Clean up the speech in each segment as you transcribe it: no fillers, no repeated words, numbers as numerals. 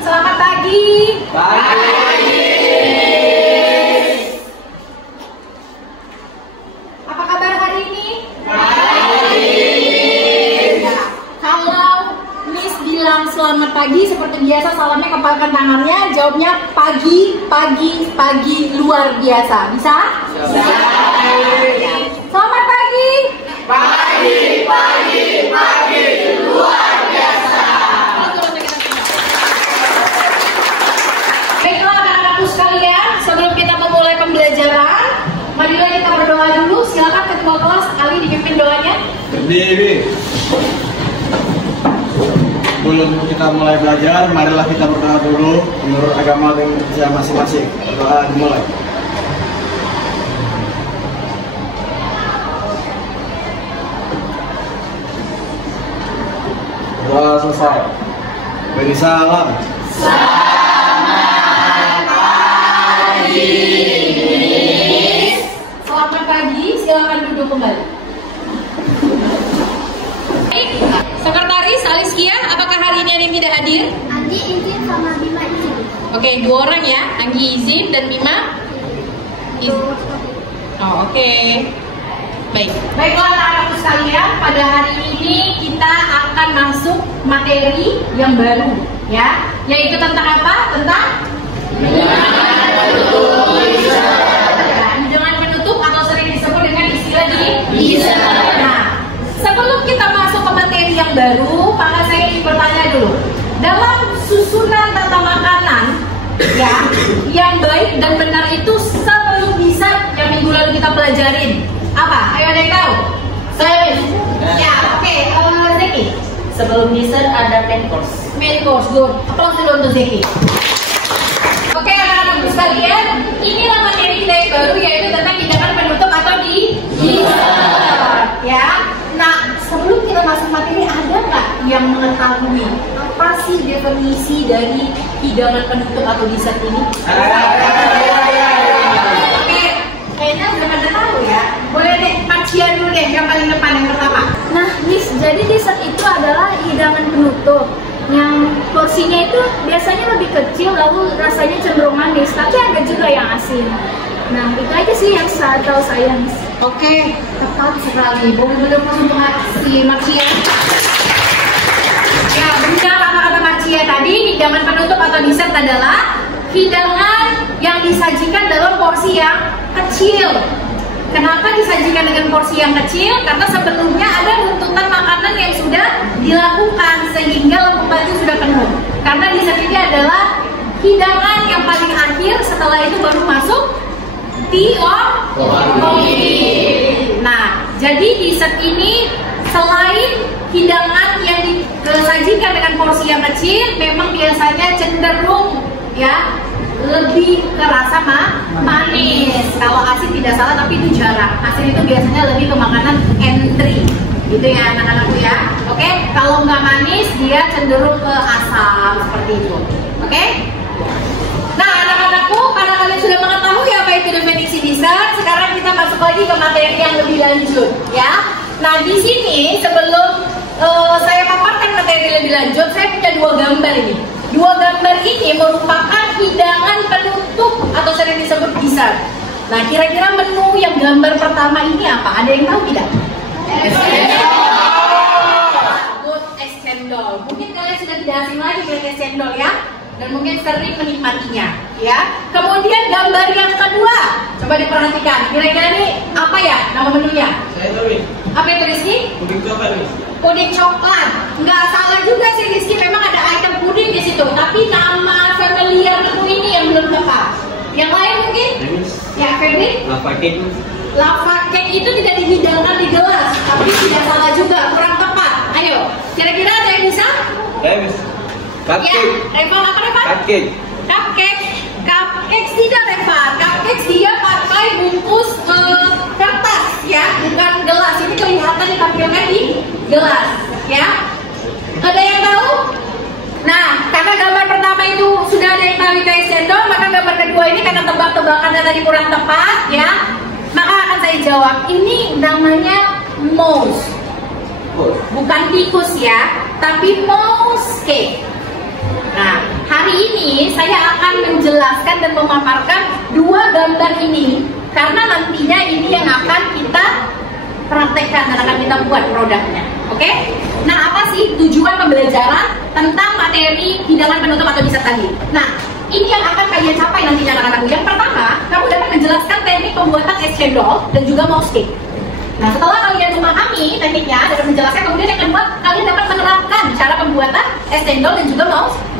Selamat pagi. Pagi. Apa kabar hari ini? Baik. Ya, kalau Miss bilang selamat pagi seperti biasa, salamnya kepalkan tangannya, jawabnya pagi, pagi, pagi luar biasa. Bisa? Bisa. Ya. Selamat pagi. Pagi, pagi, pagi luar biasa. Baiklah anak-anakku sekalian, sebelum kita memulai pembelajaran, marilah kita berdoa dulu. Silakan ketua kelas Ali dipimpin doanya. Berdiri. Sebelum kita mulai belajar, marilah kita berdoa dulu menurut agama dan kerja masing-masing. Berdoa dimulai. Doa selesai. Beri salam. Selamat pagi. Selamat pagi, silakan duduk kembali. Sekretaris Aliskia, apakah hari ini ada yang tidak hadir? Anggi izin sama Bima izin. Oke, 2 orang ya. Anggi izin dan Bima izin. Oh, oke. Baik. Baiklah anak-anakku sekalian, pada hari ini kita akan masuk materi yang baru ya, yaitu tentang apa? Tentang hidangan penutup atau sering disebut dengan istilah dessert. Nah, sebelum kita masuk ke materi yang baru, maka saya ingin bertanya dulu. Dalam susunan tata makanan ya, yang baik dan benar itu sebelum dessert yang minggu lalu kita pelajarin apa? Ayo ada yang tahu? Saya. Ya, oke. Zeki. Sebelum dessert ada main course. Main course, good. Aplaus dulu untuk Zeki. Oke, anak-anakku sekalian, inilah materi kita yang baru, yaitu tentang hidangan penutup atau dessert. Ya. Nah, sebelum kita masuk materi, ada nggak yang mengetahui apa sih definisi dari hidangan penutup atau dessert ini? Kayaknya udah pada tahu ya. Boleh deh, Marcia dulu deh, yang paling depan yang pertama. Nah, Miss, jadi dessert itu adalah hidangan penutup yang porsinya itu biasanya lebih kecil, lalu rasanya cenderung manis, tapi ada juga yang asin. Nah, itu aja sih yang saya tahu saya, Miss. Oke, tepat sekali. Benar-benar untuk Marcia. Ya, benar apa kata Marcia tadi, hidangan penutup atau dessert adalah hidangan yang disajikan dalam porsi yang kecil. Kenapa disajikan dengan porsi yang kecil? Karena sebelumnya ada runtutan makanan yang sudah dilakukan sehingga lengkungan itu sudah penuh. Karena dessert ini adalah hidangan yang paling akhir, setelah itu baru masuk tea or coffee. Nah, jadi dessert ini selain hidangan yang disajikan dengan porsi yang kecil, memang biasanya cenderung ya lebih ke rasa manis. Kalau asin tidak salah, tapi itu jarang. Asin itu biasanya lebih ke makanan entry, gitu ya anak-anakku ya. Oke, kalau nggak manis dia cenderung ke asam seperti itu. Oke. Nah anak-anakku, karena kalian sudah mengetahui apa itu definisi dessert, sekarang kita masuk lagi ke materi yang lebih lanjut ya. Nah di sini sebelum saya paparkan materi lebih lanjut, saya punya 2 gambar ini. 2 gambar ini merupakan hidangan penutup atau sering disebut dessert. Nah, kira-kira menu yang gambar pertama ini apa? Ada yang tahu tidak? Es cendol. Mungkin kalian sudah tidak asing lagi dengan es cendol ya, dan mungkin sering menikmatinya ya. Kemudian gambar yang kedua, coba diperhatikan. Kira-kira ini apa ya nama menunya? Saya tahu nih. Apa itu Rizky? Puding coklat nih. Puding coklat. Nggak salah juga sih Rizky, memang ada item puding di situ. Tapi nama familiar menu ini yang belum tepat. Yang lain mungkin? Ya, Febri? Lava cake. Lava cake itu tidak dihidangkan di gelas, tapi tidak salah juga, kurang tepat. Ayo, kira-kira ada yang bisa? Yes. Cupcake. Ya, Reva apa Reva? Cupcake. Cupcake. Cupcake tidak Reva. Cupcake dia pakai bungkus kertas ya, bukan gelas. Ini kelihatan ditampilkan di gelas ya. Ada yang tahu? Nah, karena gambar pertama itu sudah ada yang tahu itu es cendol, maka gambar kedua ini karena tebak-tebakannya tadi kurang tepat ya, maka akan saya jawab. Ini namanya mouse, bukan tikus ya, tapi mouse cake. Nah, hari ini saya akan menjelaskan dan memaparkan dua gambar ini karena nantinya ini yang akan kita praktekkan dan akan kita buat produknya. Oke? Nah, apa sih tujuan pembelajaran tentang materi hidangan penutup atau dessert tadi? Nah, ini yang akan kalian capai nantinya anak-anakku. Yang pertama, kamu dapat menjelaskan teknik pembuatan es cendol dan juga mouse cake. Nah, setelah kalian memahami tekniknya dan menjelaskan, kemudian yang kedua, kalian dapat menerapkan cara pembuatan es cendol dan juga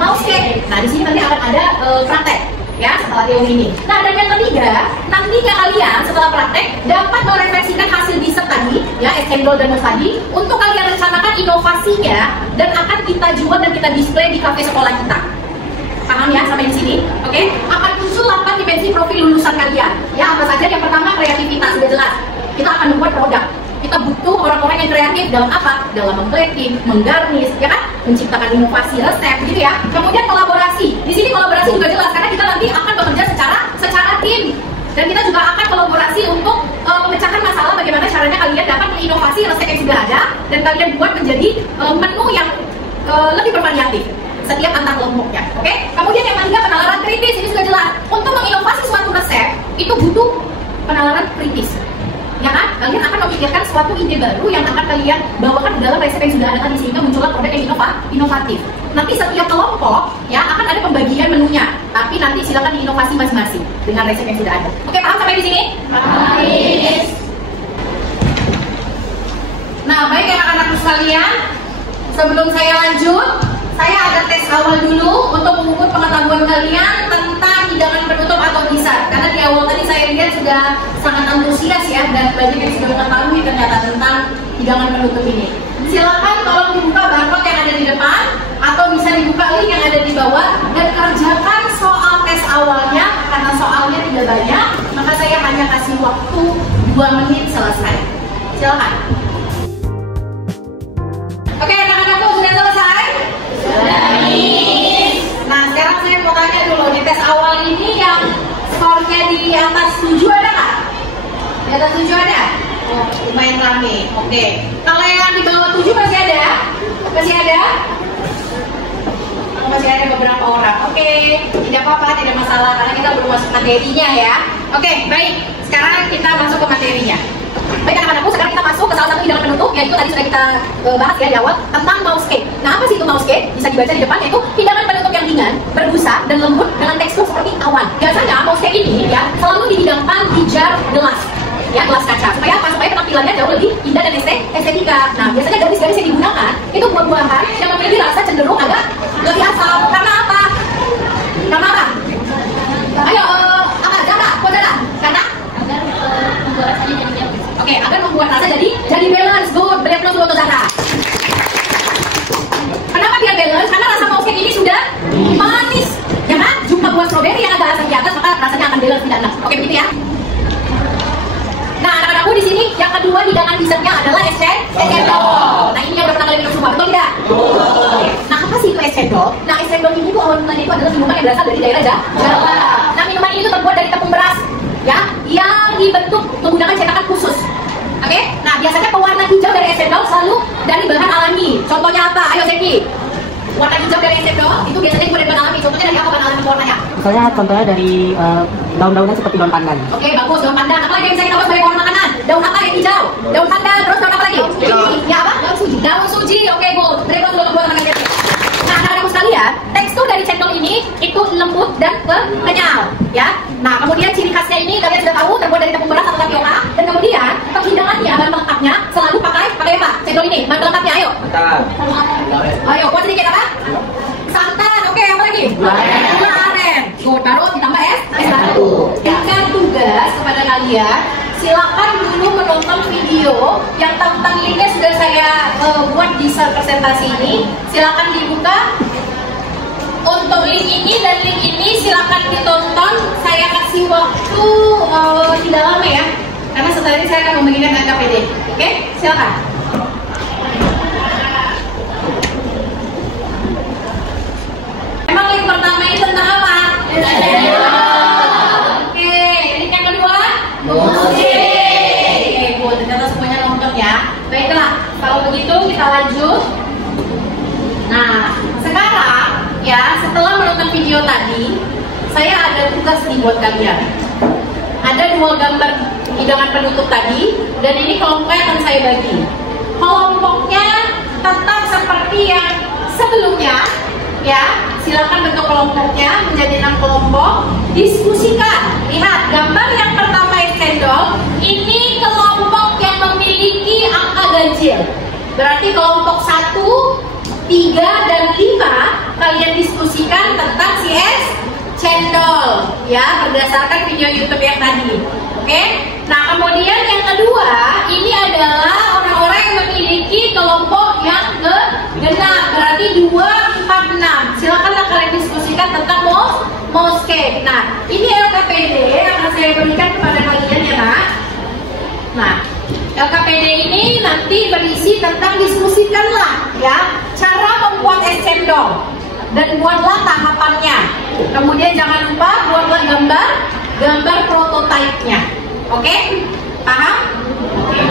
mouse cake. Nah, di sini nanti akan ada praktek ya setelah teori ini. Nah, dan yang ketiga, nantinya kalian setelah praktek dapat merefleksikan hasil dessert tadi, ya es cendol dan mouse tadi, untuk kalian rencanakan inovasinya dan akan kita jual dan kita display di kafe sekolah kita. Paham ya sampai di sini? Oke? Akan muncul 8 dimensi profil lulusan kalian. Ya, apa saja? Yang pertama, kreativitas, sudah jelas. Kita akan membuat produk. Kita butuh orang-orang yang kreatif dalam apa? Dalam mengplating, menggarnis, ya kan? Menciptakan inovasi resep, gitu ya. Kemudian kolaborasi. Di sini kolaborasi juga jelas karena kita nanti akan bekerja secara tim. Dan kita juga akan kolaborasi untuk pemecahan masalah bagaimana caranya kalian dapat menginovasi resep yang sudah ada dan kalian buat menjadi menu yang lebih bervariatif setiap antar kelompoknya. Oke? Kemudian yang ketiga, penalaran kritis. Ini sudah jelas. Untuk menginovasi suatu resep itu butuh penalaran kritis. Ya kan? Kalian akan memikirkan suatu ide baru yang akan kalian bawakan ke dalam resep yang sudah ada tadi sehingga muncullah produk yang inovatif. Nanti setiap kelompok ya akan ada pembagian menunya. Tapi nanti silakan diinovasi masing-masing dengan resep yang sudah ada. Oke, paham sampai di sini? Paham. Nah, baik anak-anakku sekalian, sebelum saya lanjut, saya ada tes awal dulu untuk mengukur pengetahuan kalian tentang hidangan penutup atau dessert. Karena di awal tadi saya lihat sudah sangat antusias ya dan banyak yang sudah mengetahui ternyata tentang hidangan penutup ini. Silakan tolong dibuka barcode yang ada di depan atau bisa dibuka link yang ada di bawah dan kerjakan soal tes awalnya karena soalnya tidak banyak, maka saya hanya kasih waktu 2 menit selesai. Silakan. Oke, anak-anakku sudah selesai? Nah, sekarang saya mau tanya dulu, di tes awal ini yang skornya di atas 7 ada nggak? Di atas 7 ada? Oh, lumayan rame. Oke. Kalau yang di bawah 7 masih ada? Masih ada? Masih ada beberapa orang. Oke, tidak apa-apa, tidak masalah karena kita belum masuk materinya ya. Oke, baik. Sekarang kita masuk ke materinya. Baik anak-anakku, sekarang kita masuk ke salah satu hidangan penutup, yaitu tadi sudah kita bahas ya di awal tentang mouse cake. Nah, apa sih itu mouse cake? Bisa dibaca di depan, yaitu hidangan penutup yang ringan, berbusa dan lembut dengan tekstur seperti awan. Biasanya mouse cake ini ya selalu dihidangkan di jar gelas, ya gelas kaca. Supaya apa? Supaya penampilannya jauh lebih indah dan estetika. Nah, biasanya garis-garis yang digunakan itu buah-buahan yang memiliki rasa cenderung agak lebih asam. Karena apa? Karena apa? Ayo, apa? Zara, kok Zara? Karena? Agar membuat rasanya jadi balance. Oke, agar membuat rasa jadi balance. Good, beri aplaus untuk Zara. Kenapa dia balance? Karena rasa mouse cake ini sudah manis, ya kan? Jumlah buah stroberi yang agak asam di atas, maka rasanya akan balance, tidak enak. Oke, begitu ya. Nah, anak-anakku di sini yang kedua hidangan dessertnya adalah es cendol. Nah, ini yang udah pernah kalian minum semua, betul tidak? Nah, apa sih itu es cendol? Nah, es cendol ini tuh awal mulanya itu adalah minuman yang berasal dari daerah Jawa. Nah, minuman ini tuh terbuat dari tepung beras, ya, yang dibentuk menggunakan cetakan khusus. Oke? Nah, biasanya pewarna hijau dari es cendol selalu dari bahan alami. Contohnya apa? Ayo, Zeki. Warna hijau dari es cendol itu biasanya dibuat dari bahan alami. Contohnya dari apa bahan alami warnanya? Contohnya dari daun-daunan seperti daun pandan. Oke, bagus, daun pandan. Apa lagi yang bisa kita buat sebagai warna makanan? Daun apa yang hijau? Daun pandan, terus daun apa lagi? Ya apa? Daun suji. Daun suji, oke, good. Beri aplaus untuk buatan namanya. Nah, anak-anakku sekalian, tekstur dari cendol ini itu lembut dan kenyal, ya. Nah, kemudian ciri khasnya ini kalian sudah tahu terbuat dari tepung beras atau tapioka. Dan kemudian penghidangannya bahan pelengkapnya selalu pakai apa? Cendol ini. Bahan pelengkapnya, ayo. Ayo, kuat sedikit apa? Santan, oke, apa lagi? Gula aren. Good, baru ditambah es batu. Berikan tugas kepada kalian, silakan dulu menonton video yang tentang linknya sudah saya buat di presentasi ini. Silakan dibuka. Untuk link ini dan link ini silakan ditonton. Saya kasih waktu tidak lama ya, karena setelah ini saya akan membagikan AKPD. Oke, silakan. Emang link pertama ini tentang apa? Oke, link yang kedua? Musik. Oke, ternyata semuanya nonton ya. Baiklah, kalau begitu kita lanjut. Nah, sekarang ya setelah menonton video tadi, saya ada tugas nih buat kalian. Ada 2 gambar hidangan penutup tadi, dan ini kelompoknya akan saya bagi. Kelompoknya tetap seperti yang sebelumnya, ya. Silakan bentuk kelompoknya menjadi 6 kelompok. Diskusikan. Lihat gambar yang pertama es cendol. Ini kelompok yang memiliki angka ganjil. Berarti kelompok 1, 3, dan 5 kalian diskusikan tentang si es cendol, ya, berdasarkan video YouTube yang tadi. Oke? Nah, kemudian yang kedua, ini adalah orang-orang yang memiliki kelompok yang genap, berarti 2, 4, 6. Silakanlah kalian diskusikan tentang mouse cake. Nah, ini LKPD yang akan saya berikan kepada kalian ya, Nak. Nah, LKPD ini nanti berisi tentang diskusikanlah ya cara membuat es cendol dan buatlah tahapannya. Kemudian jangan lupa buatlah gambar prototipenya. Oke? Paham? Oke.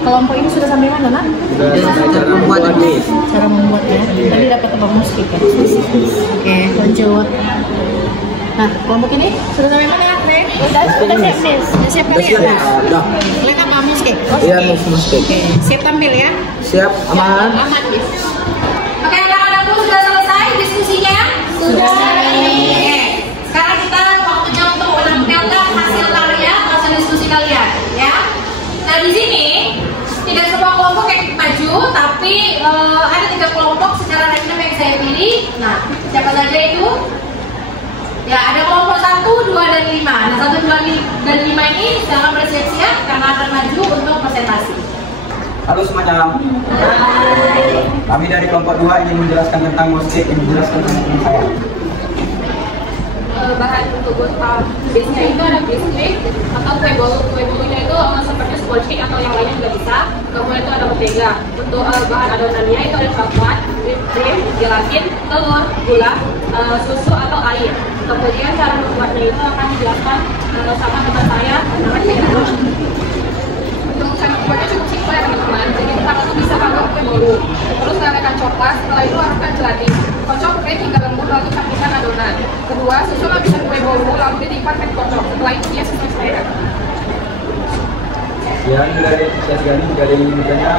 Kelompok ini sudah sampai mana, Nak? Cara membuatnya. Cara membuatnya. Tadi dapat tebak musik ya? Oke, lanjut. Nah, kelompok ini sudah sampai mana, Nek? Udah siap, Sis. Siap kali ya? Udah. Kalian apa musik? Iya, musik. Oke, siap tampil ya? Siap, aman. Aman, ya. Oke, anak-anakku sudah selesai diskusinya? Sudah. Oke, sekarang kita waktunya untuk menampilkan hasil karya, hasil diskusi kalian, ya. Nah, di sini tidak semua kelompok yang maju, tapi ada 3 kelompok secara random yang saya pilih. Nah, siapa saja itu? Ya, ada kelompok 1, 2, dan 5. Nah, 1, 2, dan 5 ini silakan bersiap-siap karena akan maju untuk presentasi. Halo semuanya. Kami dari kelompok 2 ingin menjelaskan tentang musik, ingin menjelaskan tentang saya. Bahan untuk base-nya itu ada biskuit atau kue bolunya itu seperti sponge cake atau yang lainnya juga bisa. Kemudian itu ada mentega. Untuk bahan adonannya itu ada coklat, whipped cream, gelatin, telur, gula, susu atau air. Kemudian cara membuatnya itu akan dijelaskan sama teman saya, namanya Hendro. Untuk cara membuatnya cukup simpel ya teman-teman. Jadi pertama itu bisa pakai kue bolu, terus menggunakan coklat, setelah itu haluskan gelatin. Kocok kue hingga lembut lalu campurkan adonan. Kedua, susun lapisan kue bolu lalu ditimpa pakai kocok. Setelah itu hias sesuai selera. Ya, ini dari mudanya,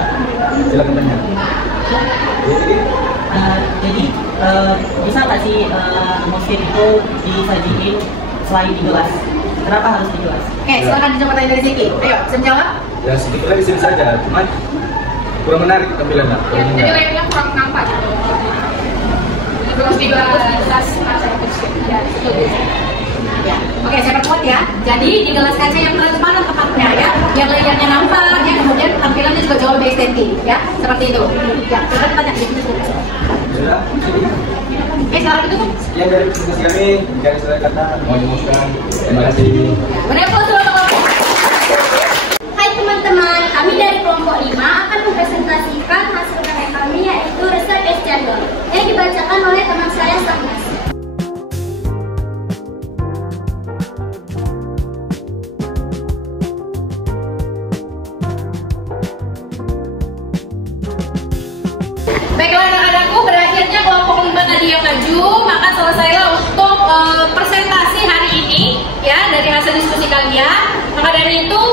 silakan tanya. Jadi bisa nggak sih musik itu disajiin selain di gelas? Kenapa harus di gelas? Oke, silakan dijawab pertanyaan dari Ziki. Ayo, bisa menjawab? Ya, sebetulnya di sini saja, cuman kurang menarik tampilannya. Ya, jadi layarnya kurang nampak gitu. Terus di gelas kaca kecil. Ya, itu. Ya. Oke, saya perkuat ya. Jadi di gelas kaca yang transparan tepatnya ya, yang layarnya nampak, ya kemudian tampilannya juga jauh lebih estetik, ya, seperti itu. Ya, silakan tanya. Ya, Oke, sekarang itu tuh. sekian dari diskusi kami. Dari saya kata mau dimuskan. Terima kasih. Beri aplaus dulu teman-teman. Hai teman-teman, kami dari kelompok 5 akan mempresentasikan hasil karya kami yaitu resep es cendol yang dibacakan oleh teman saya Sagnas. Baiklah anak-anakku, berakhirnya kelompok 5 tadi yang maju, maka selesailah untuk presentasi hari ini ya dari hasil diskusi kalian. Maka dari itu,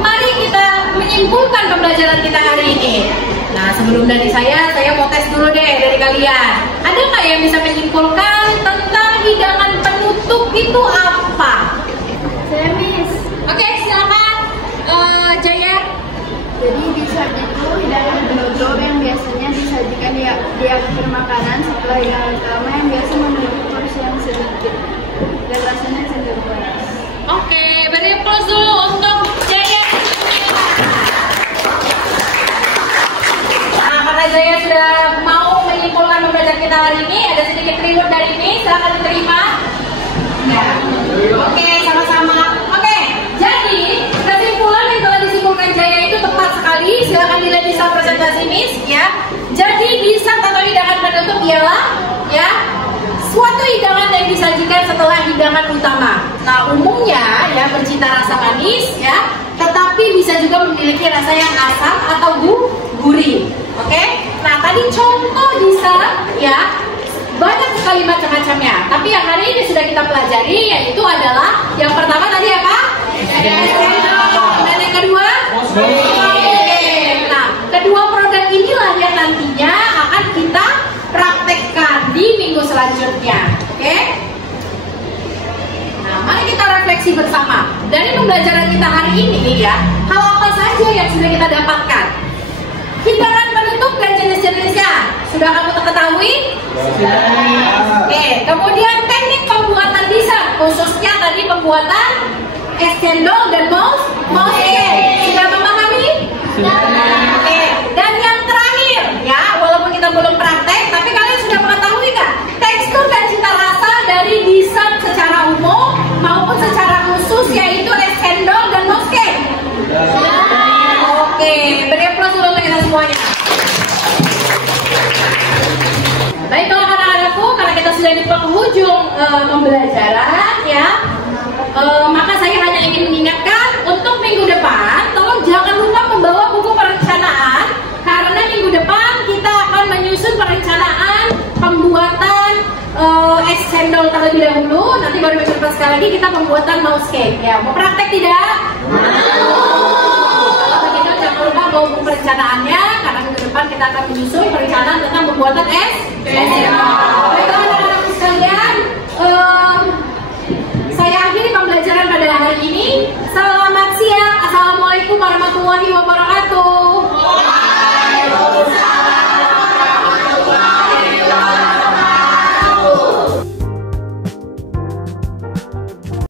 mari kita menyimpulkan pembelajaran kita hari ini. Nah, sebelum dari saya mau tes dulu deh dari kalian. Ada nggak yang bisa menyimpulkan tentang hidangan penutup itu apa? Saya Miss. Oke, silakan Jaya. Jadi dessert itu hidangan penutup yang biasanya disajikan di akhir makanan setelah hidangan utama yang biasa memiliki porsi yang sedikit dan rasanya cenderung manis. Oke, beri aplaus dulu untuk Jaya. Nah, karena Jaya sudah mau menyimpulkan pembelajaran kita hari ini, ada sedikit reward dari ini, silakan diterima. Ya. Oke, sama-sama. Oke, jadi kesimpulan yang telah disimpulkan Jaya itu tepat sekali. Silakan dilihat di slide presentasi Miss, ya. Jadi dessert atau hidangan penutup ialah ya suatu hidangan yang disajikan setelah hidangan utama. Nah, umumnya ya bercita rasa manis manis ya, tetapi bisa juga memiliki rasa yang asam atau gurih. Oke? Nah, tadi contoh dessert ya, banyak sekali macam-macamnya. Tapi yang hari ini sudah kita pelajari yaitu adalah yang pertama tadi apa? Dan yang kedua? Nah, kedua produk inilah yang nantinya akan kita praktekkan di minggu selanjutnya. Oke? Nah, mari kita refleksi bersama. Dari pembelajaran kita hari ini ya, hal apa saja yang sudah kita dapatkan? Hidangan penutup dan jenis-jenisnya sudah kamu ketahui? Oke, kemudian teknik pembuatan dessert, khususnya tadi pembuatan es cendol dan mouse cake. Sudah memahami? Oke, dan yang terakhir ya, walaupun kita belum praktek, tapi kalian sudah mengetahui kan tekstur dan cita rasa dari dessert secara umum maupun secara khusus yaitu es cendol dan mouse cake. Oke, beri aplaus dulu untuk kita semuanya. Baiklah anak-anakku, karena kita sudah di penghujung pembelajaran ya, maka saya hanya ingin mengingatkan untuk minggu depan, tolong jangan lupa membawa buku perencanaan, karena minggu depan kita akan menyusun perencanaan pembuatan es cendol terlebih dahulu. Nanti baru minggu depan sekali lagi kita pembuatan mouse cake ya. Mau praktek tidak? Jangan lupa bawa buku perencanaannya, karena minggu depan kita akan menyusun perencanaan tentang pembuatan es cendol. Baiklah anak-anakku sekalian, saya akhiri pembelajaran pada hari ini. Selamat siang, assalamualaikum warahmatullahi wabarakatuh.